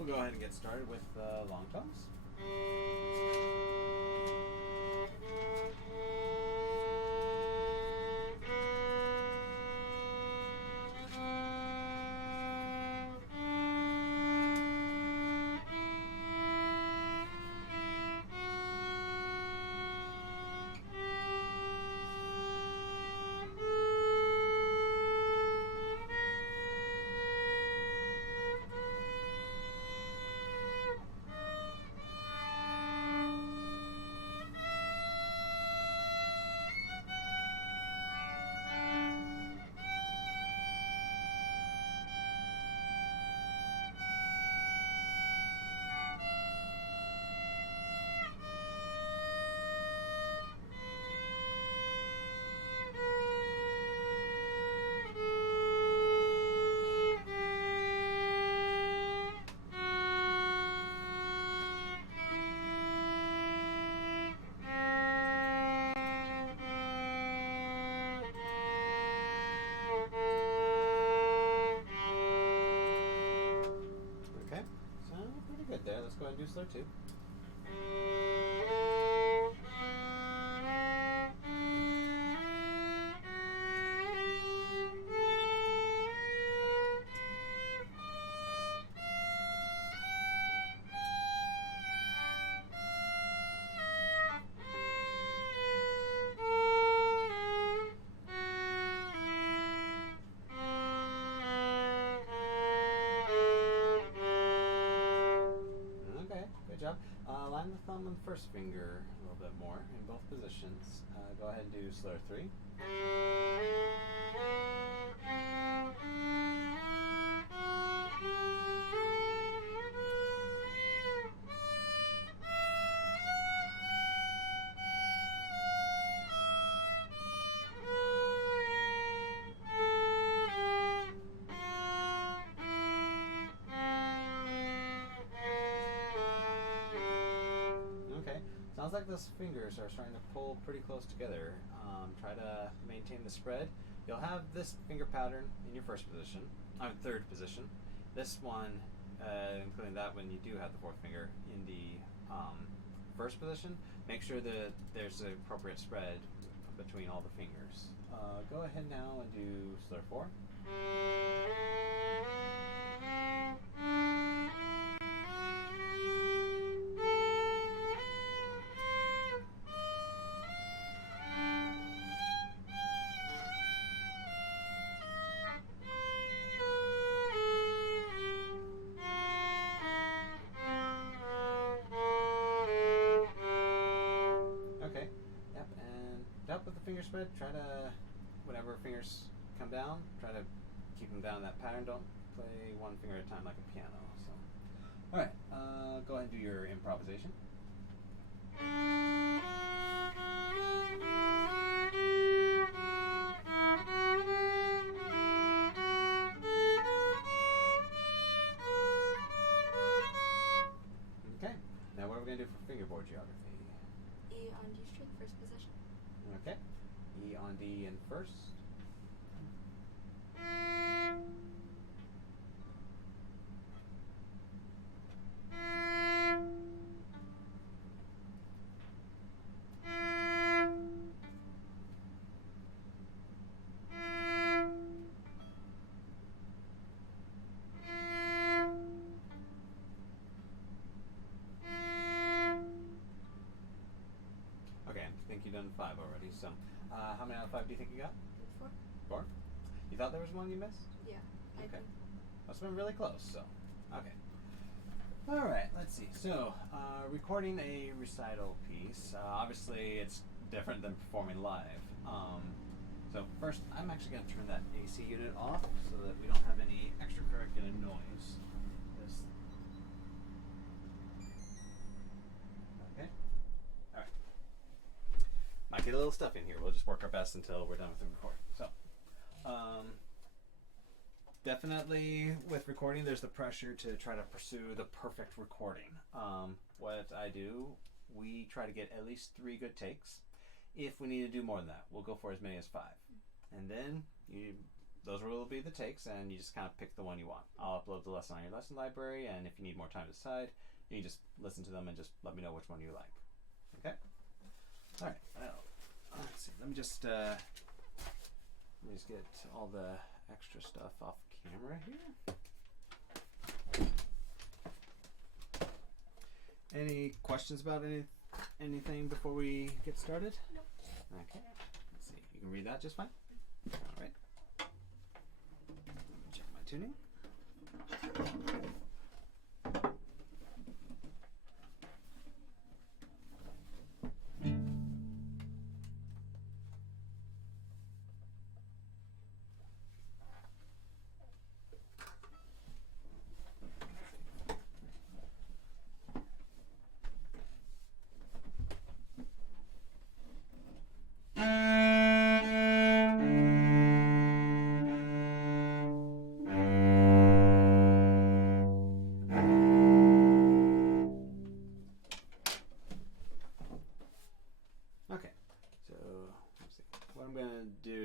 We'll go ahead and get started with long tones. Okay, so pretty good there. Let's go ahead and do slow two. Okay, good job. Line the thumb on the first finger a little bit more in both positions. Go ahead and do slower three. Okay, sounds like those fingers are starting to pull pretty close together. Try to maintain the spread. You'll have this finger pattern in your first position, third position. This one, including that when you do have the fourth finger in the first position, make sure that there's an appropriate spread between all the fingers. Go ahead now and do slur four. Okay, yep, and up with the finger spread. Try to, whenever fingers come down, try to keep them down in that pattern. Don't play one finger at a time like a piano. So, all right, go ahead and do your improvisation. Okay, now what are we going to do for fingerboard geography? E on D string, first position. Okay, E on D in first. Okay, I think you've done 5 already. So, how many out of 5 do you think you got? 4. 4? You thought there was one you missed? Yeah. I Okay. think. That's been really close. So, okay. All right. Let's see. So, recording a recital piece. Obviously, it's different than performing live. So first, I'm actually going to turn that AC unit off so that we don't have any extracurricular noise. Just okay. All right. Might get a little stuff in here. We'll just work our best until we're done with the recording. So, definitely with recording, there's the pressure to try to pursue the perfect recording. What I do, we try to get at least 3 good takes. If we need to do more than that, we'll go for as many as 5. And then you those will be the takes, and you just kind of pick the one you want. I'll upload the lesson on your lesson library, and if you need more time to decide, you can just listen to them and just let me know which one you like. Okay? All right. Well, let's see. Let me just get all the extra stuff off camera here. Any questions about anything before we get started? Nope. Okay. Let's see. You can read that just fine? All right. Let me check my tuning.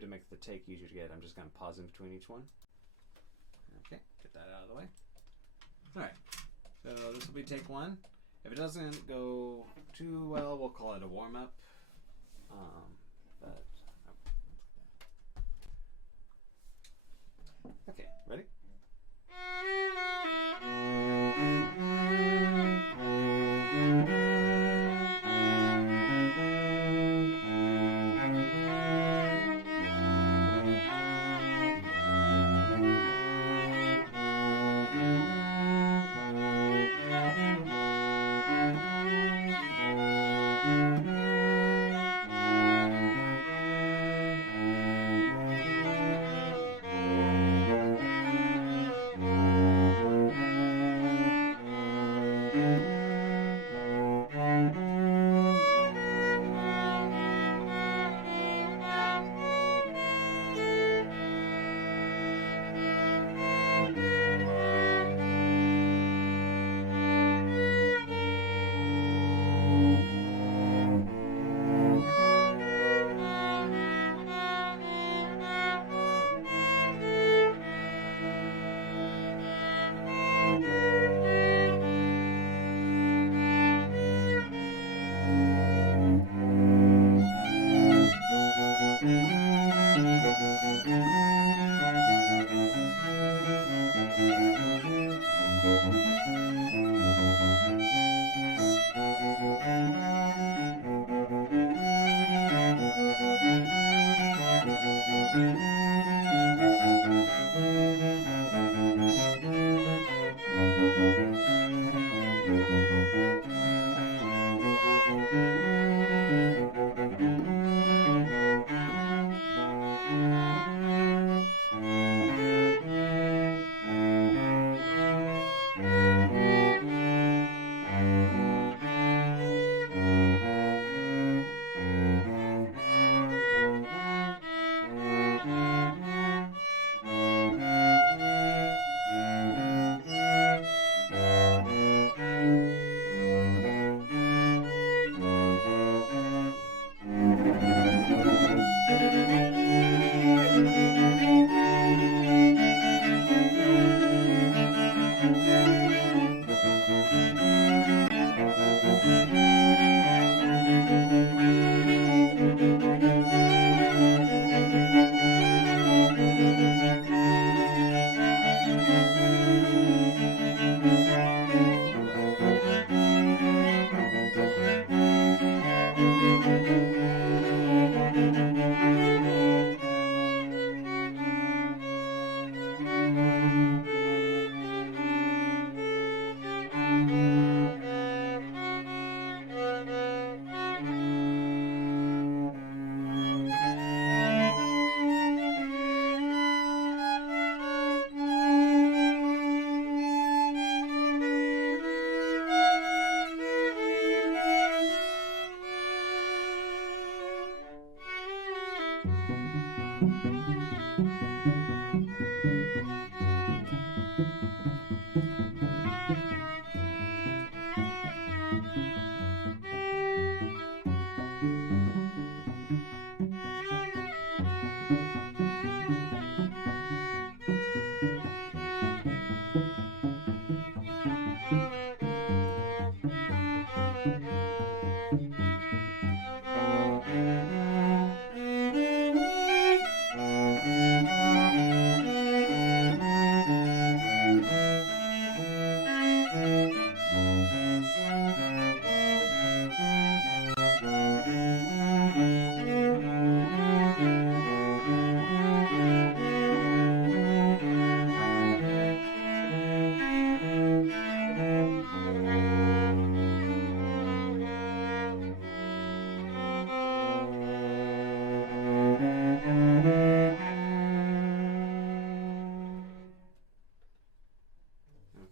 To make the take easier to get, I'm just going to pause in between each one. Okay, get that out of the way. Alright, so this will be take one. If it doesn't go too well, we'll call it a warm-up. Okay, ready?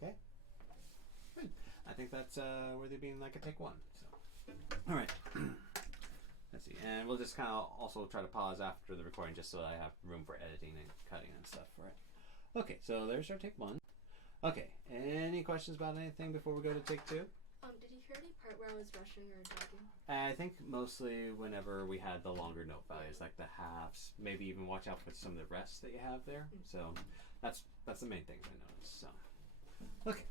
Okay. Good. I think that's worthy of being like a take one. So, all right. Let's see, and we'll just kind of also try to pause after the recording just so I have room for editing and cutting and stuff for it. Okay, so there's our take one. Okay, any questions about anything before we go to take two? Did you hear any part where I was rushing or jogging? I think mostly whenever we had the longer note values, like the halves, maybe even watch out for some of the rests that you have there. So that's the main things I noticed. So, okay.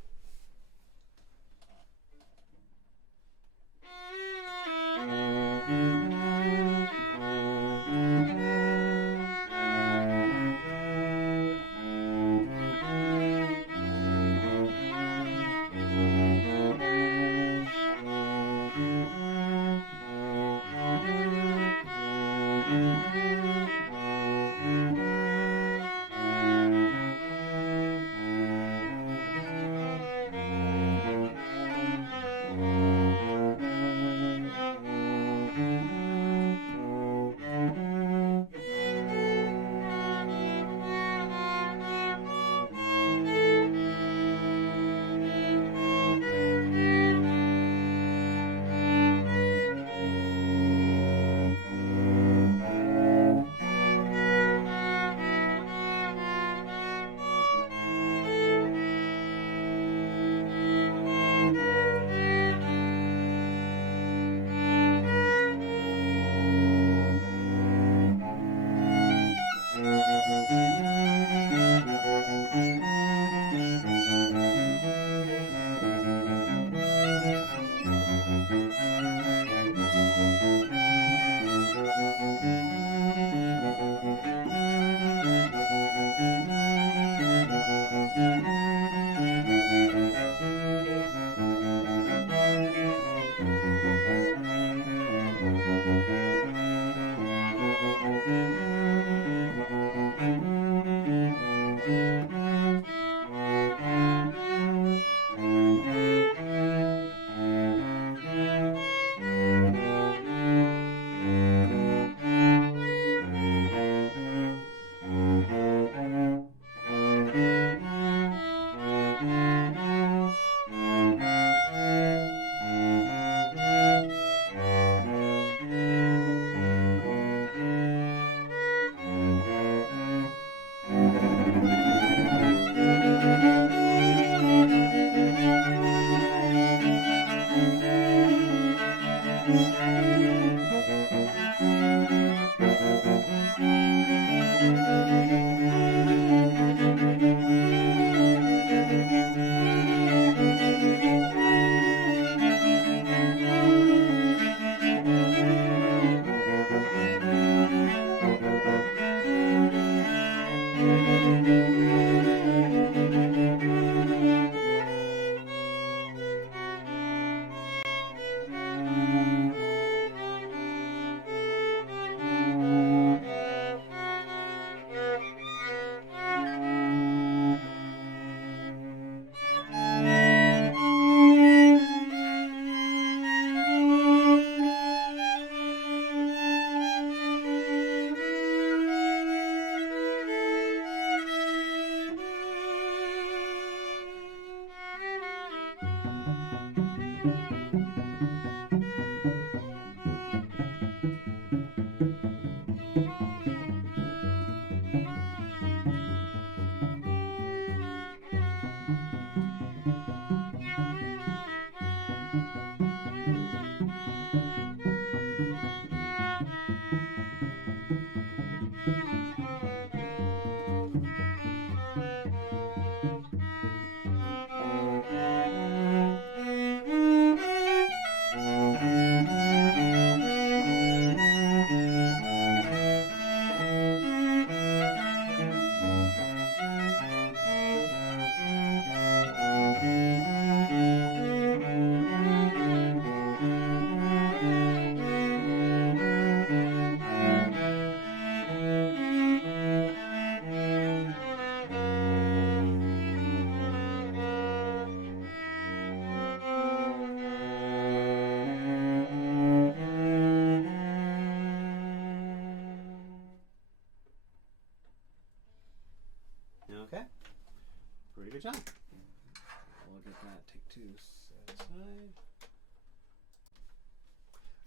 take two set aside.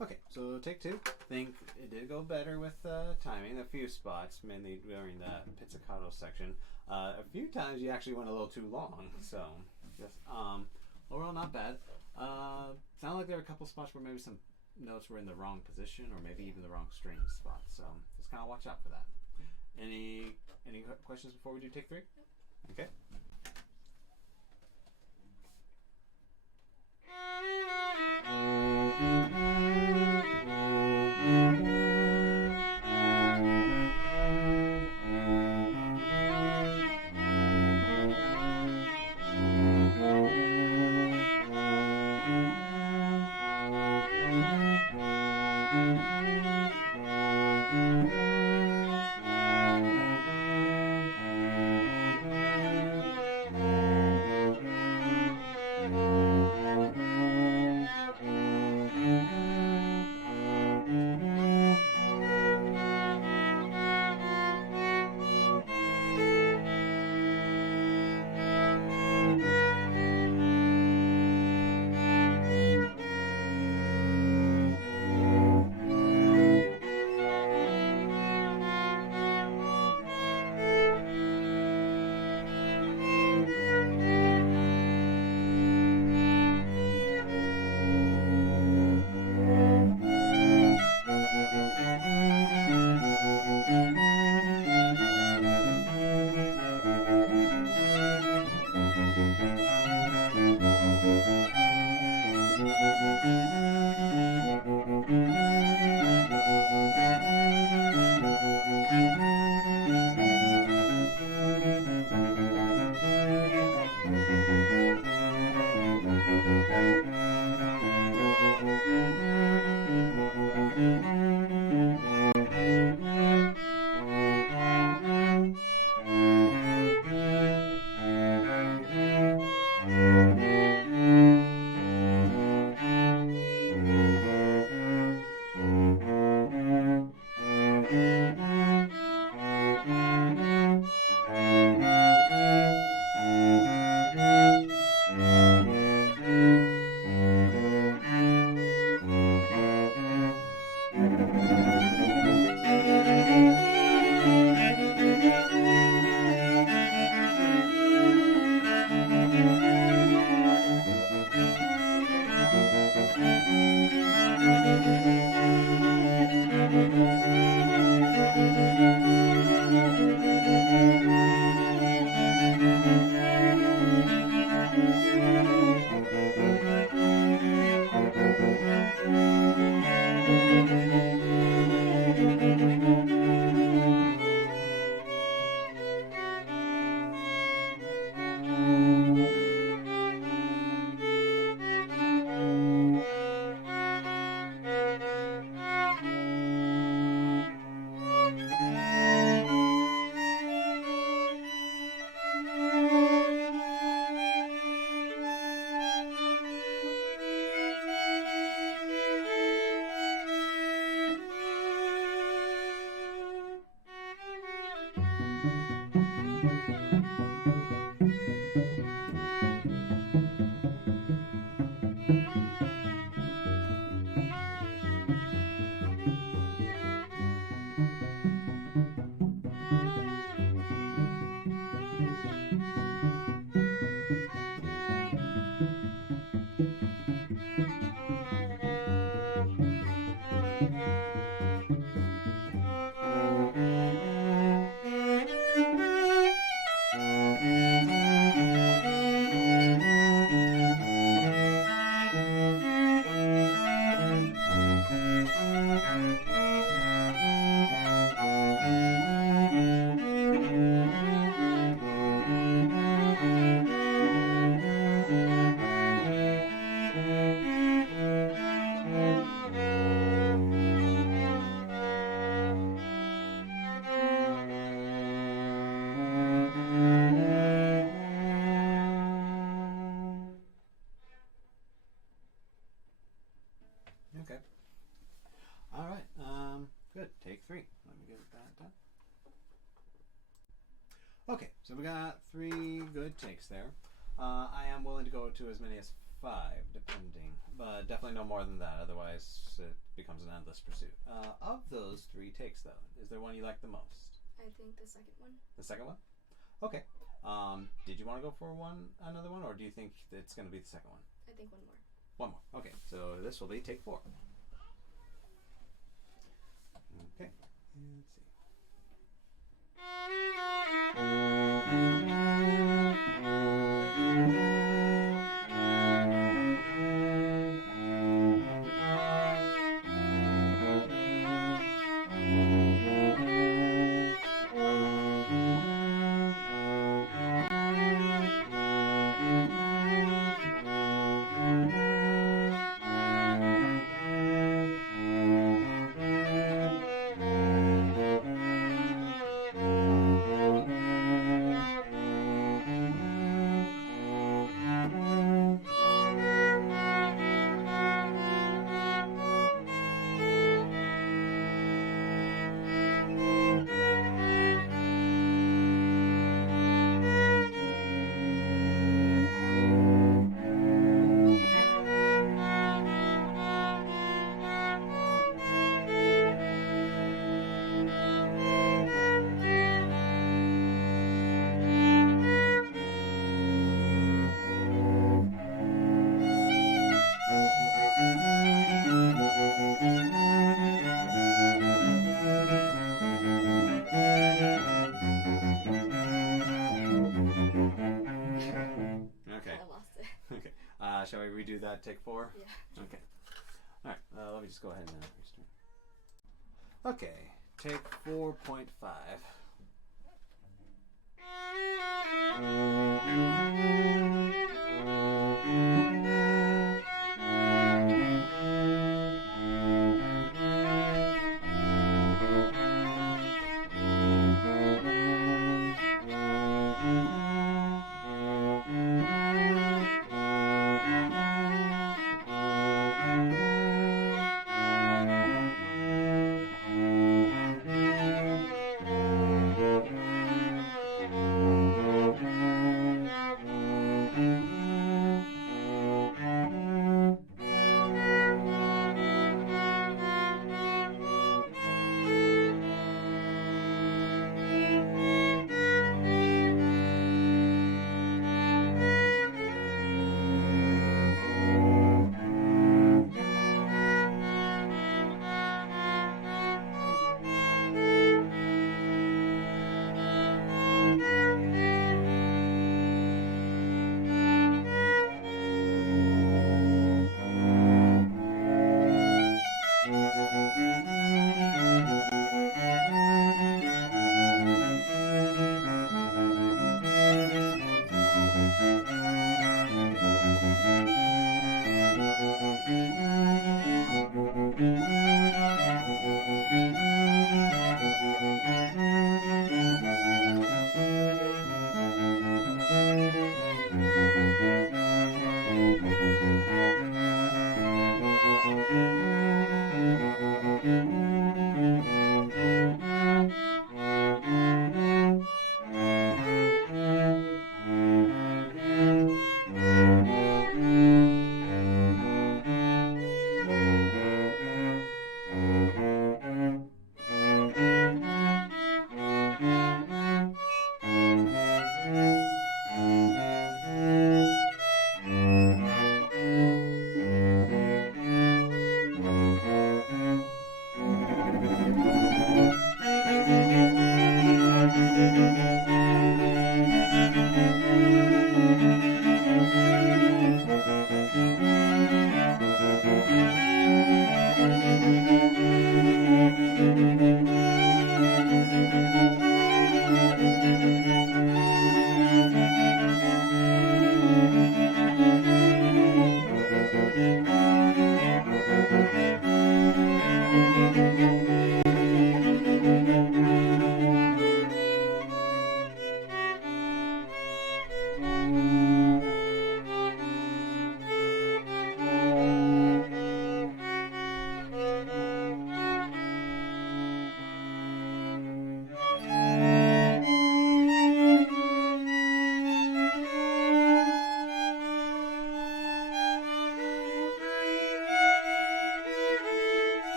Okay, so take two. Think it did go better with timing. A few spots, mainly during the pizzicato section. A few times you actually went a little too long. So, just overall not bad. Sounded like there were a couple spots where maybe some notes were in the wrong position, or maybe even the wrong string spot. So just kind of watch out for that. Any questions before we do take three? Okay. Okay. All right. Good. Take three. Let me get that done. Okay, so we got three good takes there. I am willing to go to as many as 5, depending, but definitely no more than that. Otherwise, it becomes an endless pursuit. Of those 3 takes, though, is there one you like the most? I think the second one. The second one? Okay. Did you want to go for another one, or do you think it's going to be the second one? I think one more. One more. Okay, so this will be take 4. Okay, let's see. Okay. I lost it. Okay. Shall we redo that? Take 4? Yeah. Okay. Alright, let me just go ahead and restart. Okay, take 4.5.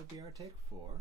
would be our take for